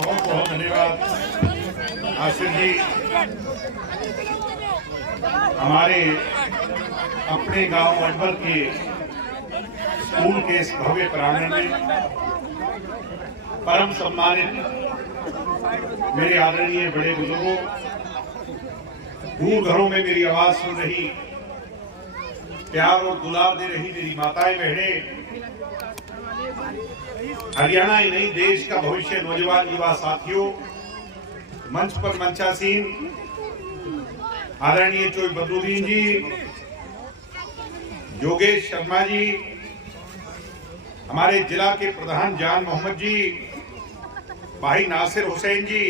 बहुत बहुत धन्यवाद आसिफ जी। हमारे अपने गांव अटबर के स्कूल के इस भव्य प्रांगण में परम सम्मानित मेरे आदरणीय बड़े बुजुर्गों, दूर घरों में मेरी आवाज सुन रही, प्यार और दुलार दे रही मेरी माताएं बहनें, हरियाणा ही नहीं देश का भविष्य नौजवान युवा साथियों, मंच पर मंचासीन आदरणीय चोई बदरुद्दीन जी, योगेश शर्मा जी, हमारे जिला के प्रधान जान मोहम्मद जी, भाई नासिर हुसैन जी,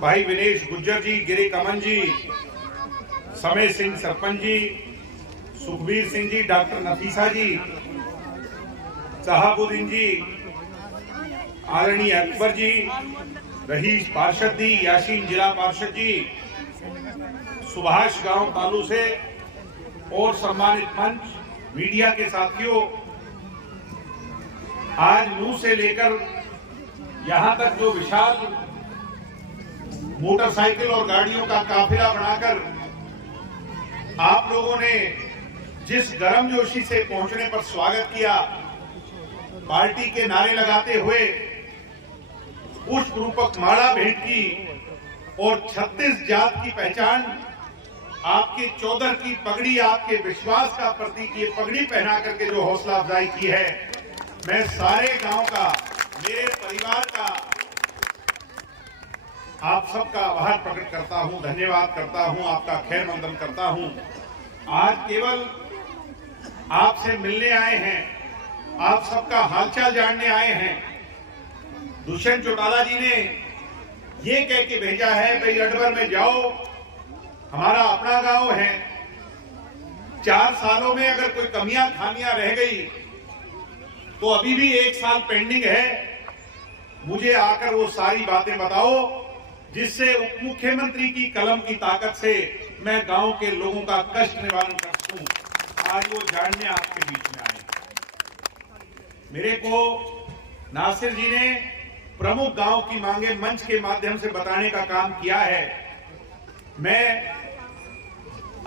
भाई विनेश गुज्जर जी, गिरी कमन जी, समय सिंह सरपंच जी, सुखबीर सिंह जी, डॉक्टर नफीसा जी, साहबुद्दीन जी, आदरणीय अकबर जी, रहीश पार्षद जी, यासीन जिला पार्षद जी, सुभाष गांव तालू से और सम्मानित मंच मीडिया के साथियों, आज नूह से लेकर यहां तक जो विशाल मोटरसाइकिल और गाड़ियों का काफिला बनाकर आप लोगों ने जिस गर्मजोशी से पहुंचने पर स्वागत किया, पार्टी के नारे लगाते हुए पुष्प रूपक माला भेंट की और 36 जात की पहचान, आपके 14 की पगड़ी, आपके विश्वास का प्रतीक ये पगड़ी पहना करके जो हौसला अफजाई की है, मैं सारे गांव का, मेरे परिवार का, आप सबका आभार प्रकट करता हूं, धन्यवाद करता हूं, आपका खैर मकदम करता हूं। आज केवल आपसे मिलने आए हैं, आप सबका हालचाल जानने आए हैं। दुष्यंत चौटाला जी ने ये कह के भेजा है भाई अटबर में जाओ, हमारा अपना गांव है, 4 सालों में अगर कोई कमियां खामियां रह गई तो अभी भी 1 साल पेंडिंग है, मुझे आकर वो सारी बातें बताओ जिससे उप मुख्यमंत्री की कलम की ताकत से मैं गांव के लोगों का कष्ट निवारण कर सकूं। आज वो जानने आपके बीच में आए। मेरे को नासिर जी ने प्रमुख गांव की मांगे मंच के माध्यम से बताने का काम किया है। मैं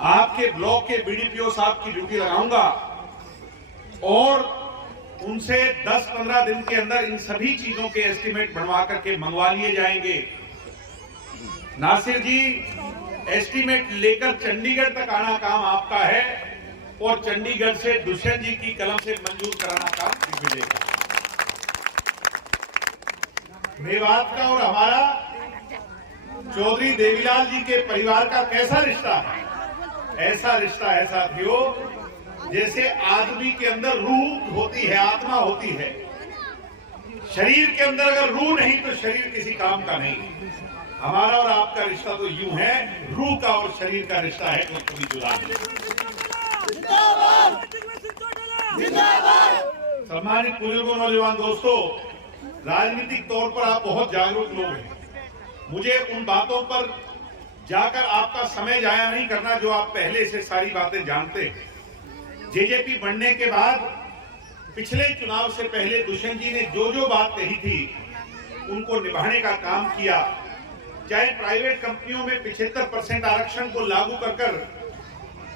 आपके ब्लॉक के बीडीपीओ साहब की ड्यूटी लगाऊंगा और उनसे 10-15 दिन के अंदर इन सभी चीजों के एस्टीमेट बनवा करके मंगवा लिए जाएंगे। नासिर जी, एस्टीमेट लेकर चंडीगढ़ तक आना काम आपका है और चंडीगढ़ से दुष्यंत जी की कलम से मंजूर कराना काम मिलेगा। मेवात का और हमारा चौधरी देवीलाल जी के परिवार का कैसा रिश्ता है? ऐसा रिश्ता है साथियों, जैसे आदमी के अंदर रूह होती है, आत्मा होती है। शरीर के अंदर अगर रूह नहीं तो शरीर किसी काम का नहीं। हमारा और आपका रिश्ता तो यूं है, रूह का और शरीर का रिश्ता है, तो कभी जुदा नहीं। सम्मानित बुजुर्गों, नौजवान दोस्तों, राजनीतिक तौर पर आप बहुत जागरूक लोग हैं। मुझे उन बातों पर जाकर आपका समय जाया नहीं करना जो आप पहले से सारी बातें जानते हैं। जेजेपी बनने के बाद पिछले चुनाव से पहले दुष्यंत जी ने जो जो बात कही थी उनको निभाने का काम किया। चाहे प्राइवेट कंपनियों में 75% आरक्षण को लागू कर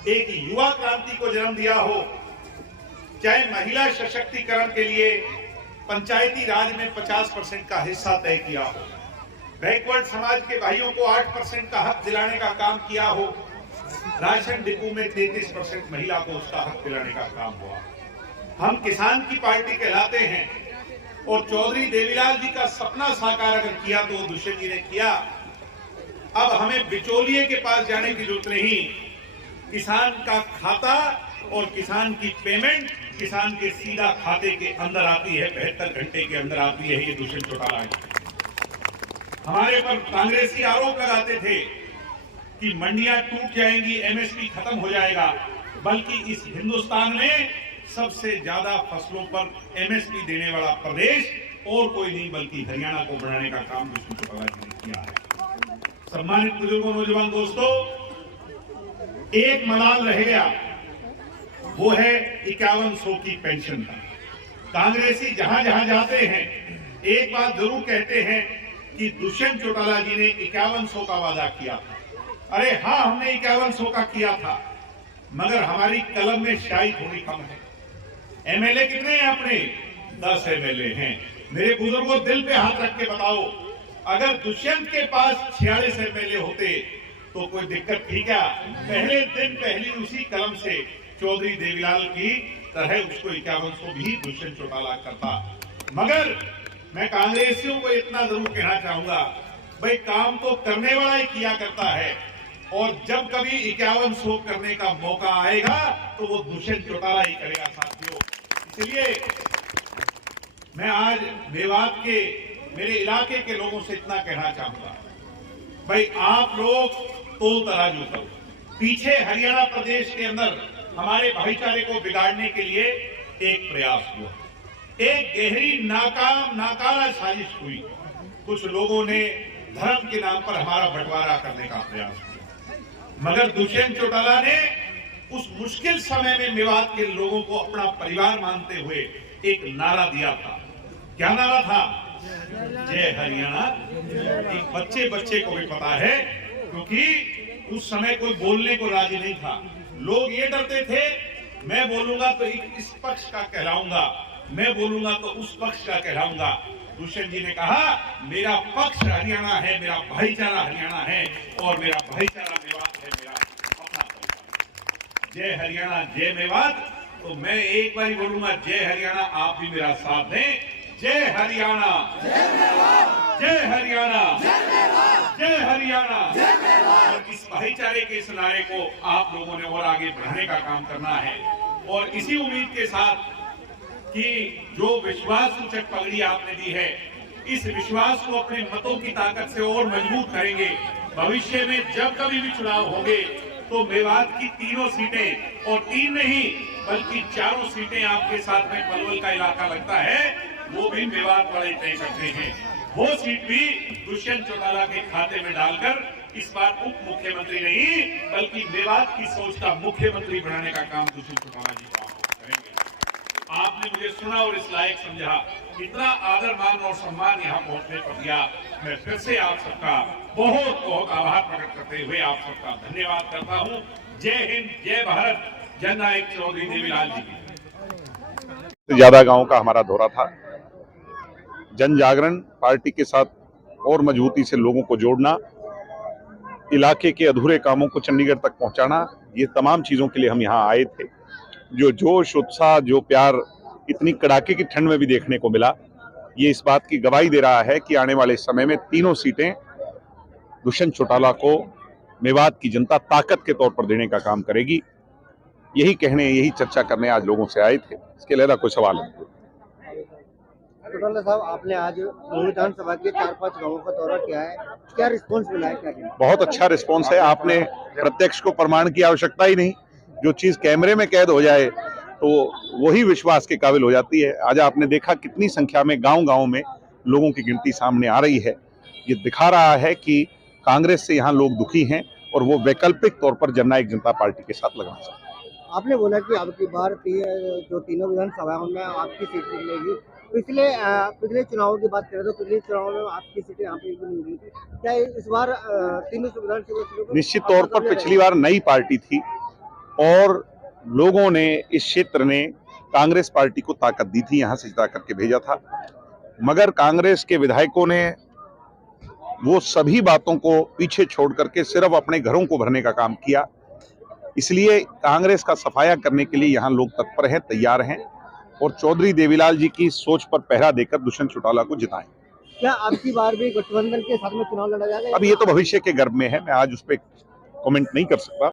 एक युवा क्रांति को जन्म दिया हो, चाहे महिला सशक्तिकरण के लिए पंचायती राज में 50% का हिस्सा तय किया हो, बैकवर्ड समाज के भाइयों को 8% का हक दिलाने का काम किया हो, राशन डिपो में 33% महिला को उसका हक दिलाने का काम हुआ। हम किसान की पार्टी कहलाते हैं और चौधरी देवीलाल जी का सपना साकार अगर किया तो दुष्यंत जी ने किया। अब हमें बिचौलिए के पास जाने की जरूरत नहीं। किसान का खाता और किसान की पेमेंट किसान के सीधा खाते के अंदर आती है, 72 घंटे के अंदर आती है। ये दुष्यंत चौटाला हमारे पर कांग्रेसी आरोप लगाते थे कि मंडियां टूट जाएंगी, एमएसपी खत्म हो जाएगा, बल्कि इस हिंदुस्तान में सबसे ज्यादा फसलों पर एमएसपी देने वाला प्रदेश और कोई नहीं बल्कि हरियाणा को बढ़ाने का काम दुष्यंत चौटाला जी ने किया है। सम्मानित बुजुर्गों, नौजवान दोस्तों, एक मलाल रह गया, वो है 5100 की पेंशन का। कांग्रेसी जहां जहां जाते हैं एक बात जरूर कहते हैं कि दुष्यंत चौटाला जी ने 5100 का वादा किया था। अरे हाँ, हमने 5100 का किया था, मगर हमारी कलम में शाही थोड़ी कम है। एमएलए कितने हैं अपने? 10 एमएलए हैं। मेरे बुजुर्गों, दिल पे हाथ रख के बताओ, अगर दुष्यंत के पास 46 एमएलए होते तो कोई दिक्कत थी क्या? पहले दिन पहली उसी कलम से चौधरी देवीलाल की तरह उसको 5100 भी दुष्यंत चौटाला करता। मगर मैं कांग्रेसियों को इतना जरूर कहना चाहूंगा, भाई काम तो करने वाला ही किया करता है, और जब कभी 5100 करने का मौका आएगा तो वो दुष्यंत चौटाला ही करेगा साथियों। इसलिए मैं आज मेवात के, मेरे इलाके के लोगों से इतना कहना चाहूंगा, भाई आप लोग तोल तराजू करो। पीछे हरियाणा प्रदेश के अंदर हमारे भाईचारे को बिगाड़ने के लिए एक प्रयास हुआ, एक गहरी नाकारा साजिश हुई। कुछ लोगों ने धर्म के नाम पर हमारा बंटवारा करने का प्रयास किया, मगर दुष्यंत चौटाला ने उस मुश्किल समय में मेवात के लोगों को अपना परिवार मानते हुए एक नारा दिया था। क्या नारा था? जय हरियाणा। एक बच्चे बच्चे को भी पता है, क्योंकि उस समय कोई बोलने को राजी नहीं था। लोग ये डरते थे, मैं बोलूंगा तो इस पक्ष का कहलाऊंगा, मैं बोलूंगा तो उस पक्ष का कहलाऊंगा। दुष्यंत जी ने कहा, मेरा पक्ष हरियाणा है, मेरा भाईचारा हरियाणा है, और मेरा भाईचारा मेवात है, मेरा अपना भाईचारा। जय हरियाणा, जय मेवात। तो मैं एक बार बोलूंगा, जय हरियाणा, आप भी मेरा साथ दें। जय हरियाणा, जय हरियाणा, जय हरियाणा। और इस भाईचारे के इस नारे को आप लोगों ने और आगे बढ़ाने का काम करना है, और इसी उम्मीद के साथ कि जो विश्वास सूचक पगड़ी आपने दी है, इस विश्वास को अपने मतों की ताकत से और मजबूत करेंगे। भविष्य में जब कभी भी चुनाव होंगे तो मेवात की तीनों सीटें, और 3 नहीं बल्कि 4 सीटें आपके साथ में पलवल का इलाका लगता है, वो भी मेवात वाले तय करते हैं। वो सीट भी दुष्यंत चौटाला के खाते में डालकर इस बार उप मुख्यमंत्री नहीं बल्कि मेवात की सोच का मुख्यमंत्री बनाने का काम दुष्यंत चौटाला जी को करेंगे। आपने मुझे सुना और इस लायक समझा, इतना आदर मान और सम्मान यहाँ पहुंचने पर दिया। मैं फिर से आप सबका बहुत बहुत आभार प्रकट करते हुए आप सबका धन्यवाद करता हूँ। जय हिंद, जय भारत। जननायक चौधरी देवीलाल जी की। ज्यादा गांव का हमारा दौरा था। जन जागरण पार्टी के साथ और मजबूती से लोगों को जोड़ना, इलाके के अधूरे कामों को चंडीगढ़ तक पहुंचाना, ये तमाम चीजों के लिए हम यहाँ आए थे। जो जोश, उत्साह, जो प्यार इतनी कड़ाके की ठंड में भी देखने को मिला, ये इस बात की गवाही दे रहा है कि आने वाले समय में तीनों सीटें दुष्यंत चौटाला को मेवात की जनता ताकत के तौर पर देने का काम करेगी। यही कहने, यही चर्चा करने आज लोगों से आए थे। इसके अलावा कोई सवाल नहीं। चौटाला साहब, आपने आज विधानसभा के 4-5 गांवों का दौरा किया है, क्या रिस्पॉन्स मिला है? क्या बहुत अच्छा रिस्पॉन्स है। आपने प्रत्यक्ष को प्रमाण की आवश्यकता ही नहीं, जो चीज कैमरे में कैद हो जाए तो वही विश्वास के काबिल हो जाती है। आज आपने देखा कितनी संख्या में गांव-गांव में लोगों की गिनती सामने आ रही है। ये दिखा रहा है कि कांग्रेस से यहाँ लोग दुखी हैं और वो वैकल्पिक तौर पर जननायक जनता पार्टी के साथ लगना चाहते हैं। आपने बोला कि अब की बार जो तीनों विधानसभाओं में आपकी सीट मिलेगी। पिछले चुनावों की बात करें तो पिछले चुनाव में आपकी सीटें यहाँ पे नहीं मिली थी, क्या इस बार तीनों विधानसभा? निश्चित तौर पर पिछली बार नई पार्टी थी और लोगों ने, इस क्षेत्र ने कांग्रेस पार्टी को ताकत दी थी, यहाँ से जिता करके भेजा था। मगर कांग्रेस के विधायकों ने वो सभी बातों को पीछे छोड़ करके सिर्फ अपने घरों को भरने का काम किया। इसलिए कांग्रेस का सफाया करने के लिए यहाँ लोग तत्पर हैं, तैयार हैं, और चौधरी देवीलाल जी की सोच पर पहरा देकर दुष्यंत चौटाला को जिताएं। क्या अब की बार भी गठबंधन के साथ में चुनाव लड़ा जाएगा? अब ये तो भविष्य के गर्भ में है, मैं आज उस पर कमेंट नहीं कर सकता।